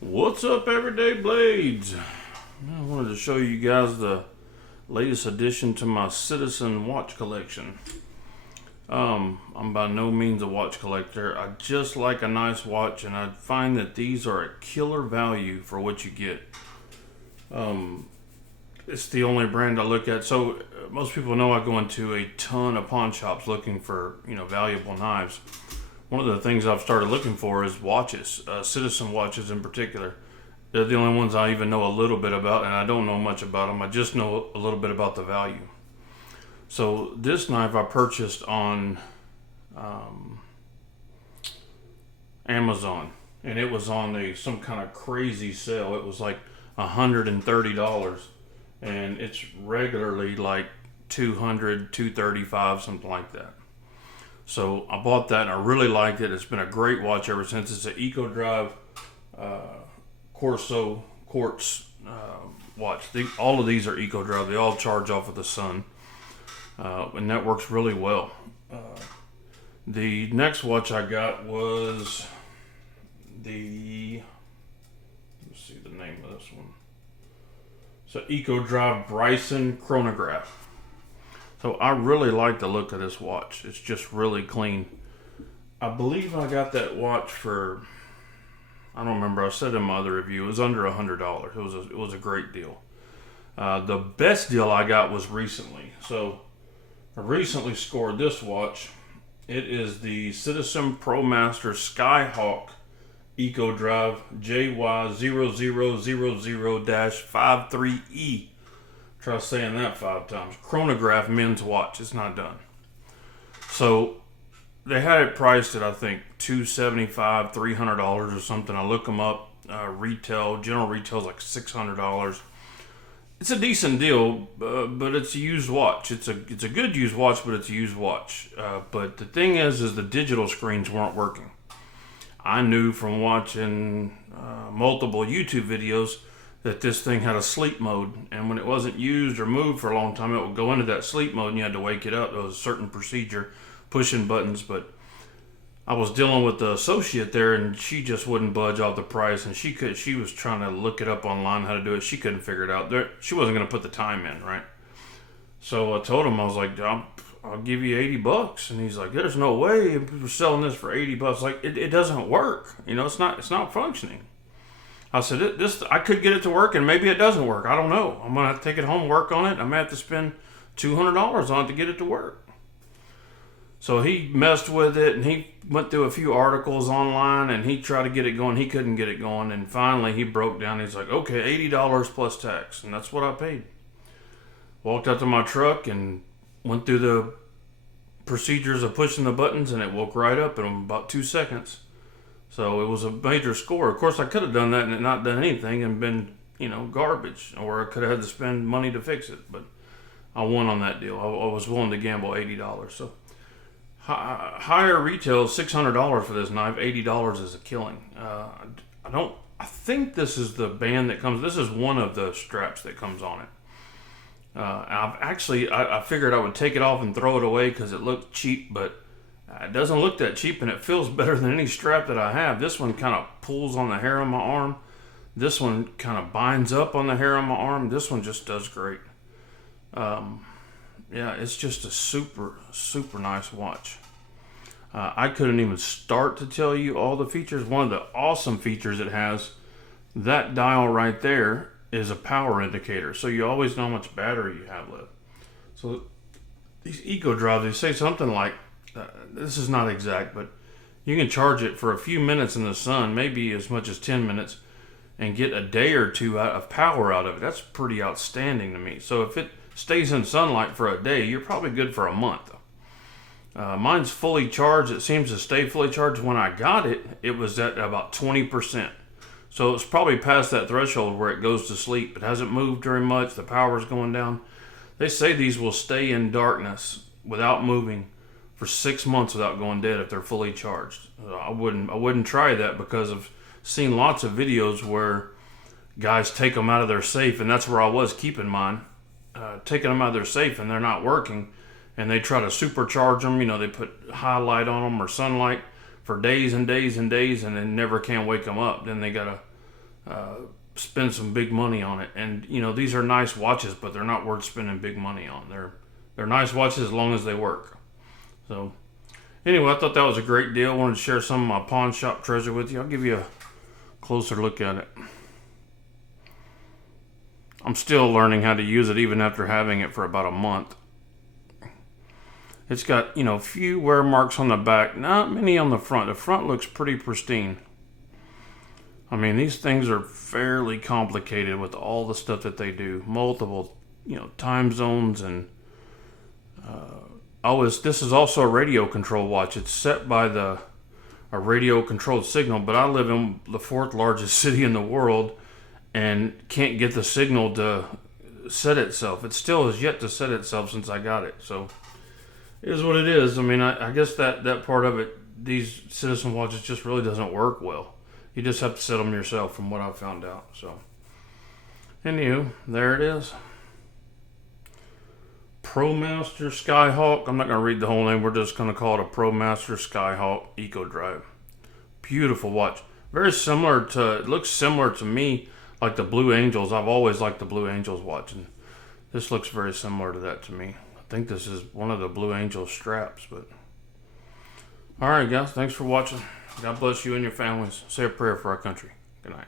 What's up, Everyday Blades? I wanted to show you guys the latest addition to my Citizen watch collection. I'm by no means a watch collector. I just like a nice watch, and I find that these are a killer value for what you get. It's the only brand I look at. So most people know I go into a ton of pawn shops looking for valuable knives. One of the things I've started looking for is watches, Citizen watches in particular. They're the only ones I even know a little bit about, and I don't know much about them. I just know a little bit about the value. So this knife I purchased on Amazon, and it was on some kind of crazy sale. It was like $130, and it's regularly like $200, $235, something like that. So I bought that and I really liked it. It's been a great watch ever since. It's an Eco Drive Corso quartz watch. All of these are Eco Drive. They all charge off of the sun, and that works really well. The next watch I got was let's see the name of this one. So Eco Drive Bryson chronograph. So I really like the look of this watch. It's just really clean. I believe I got that watch for, I don't remember, I said in my other review, it was under $100. It was a great deal. The best deal I got was recently. So I recently scored this watch. It is the Citizen Promaster Skyhawk Eco Drive JY0000-53E. Try saying that 5 times. Chronograph men's watch. It's not done. So they had it priced at, I think, $275, $300 or something. I look them up. General retail is like $600. It's a decent deal, but it's a used watch. It's a good used watch, but it's a used watch. But the thing is the digital screens weren't working. I knew from watching multiple YouTube videos that this thing had a sleep mode, and when it wasn't used or moved for a long time, it would go into that sleep mode and you had to wake it up. There was a certain procedure, pushing buttons, but I was dealing with the associate there, and she just wouldn't budge off the price, and she was trying to look it up online how to do it. She couldn't figure it out. She wasn't going to put the time in, right? So I told him, I was like, I'll give you $80. And he's like, there's no way we're selling this for $80. Like, it doesn't work. It's not functioning. I said, I could get it to work, and maybe it doesn't work. I don't know. I'm going to have to take it home, work on it. I'm going to have to spend $200 on it to get it to work. So he messed with it, and he went through a few articles online, and he tried to get it going. He couldn't get it going, and finally he broke down. He's like, okay, $80 plus tax, and that's what I paid. Walked out to my truck and went through the procedures of pushing the buttons, and it woke right up in about 2 seconds. So it was a major score. Of course, I could have done that and not done anything and been, garbage. Or I could have had to spend money to fix it. But I won on that deal. I was willing to gamble $80. So higher retail is $600 for this knife. $80 is a killing. I think this is the band that comes. This is one of the straps that comes on it. I figured I would take it off and throw it away because it looked cheap, but it doesn't look that cheap, and it feels better than any strap that I have. This one kind of pulls on the hair on my arm. This one kind of binds up on the hair on my arm. This one just does great. It's just a super, super nice watch. I couldn't even start to tell you all the features. One of the awesome features it has, that dial right there is a power indicator, so you always know how much battery you have left. So these Eco Drives, they say something like, this is not exact, but you can charge it for a few minutes in the sun, maybe as much as 10 minutes, and get a day or two of power out of it. That's pretty outstanding to me. So if it stays in sunlight for a day, you're probably good for a month. Mine's fully charged. It seems to stay fully charged. When I got it, it was at about 20%. So it's probably past that threshold where it goes to sleep. It hasn't moved very much. The power's going down. They say these will stay in darkness without moving for 6 months without going dead if they're fully charged. I wouldn't try that because I've seen lots of videos where guys take them out of their safe, and that's where I was keeping mine, taking them out of their safe, and they're not working, and they try to supercharge them. They put highlight on them or sunlight for days and days and days, and then never can wake them up. Then they gotta spend some big money on it. And you know, these are nice watches, but they're not worth spending big money on. They're nice watches as long as they work. So anyway, I thought that was a great deal. I wanted to share some of my pawn shop treasure with you. I'll give you a closer look at it. I'm still learning how to use it even after having it for about a month. It's got, you know, a few wear marks on the back, not many on the front. The front looks pretty pristine. I mean, these things are fairly complicated with all the stuff that they do. Multiple, you know, time zones and this is also a radio control watch. It's set by a radio controlled signal, but I live in the 4th largest city in the world and can't get the signal to set itself. It still has yet to set itself since I got it. So it is what it is. I mean, I guess that part of it, these Citizen watches just really doesn't work well. You just have to set them yourself from what I've found out. So anywho, there it is. Promaster Skyhawk. I'm not going to read the whole name. We're just going to call it a Promaster Skyhawk Eco Drive. Beautiful watch. Very similar to, it looks similar to me, like the Blue Angels. I've always liked the Blue Angels watch, and this looks very similar to that to me. I think this is one of the Blue Angel straps, but alright guys, thanks for watching. God bless you and your families. Say a prayer for our country. Good night.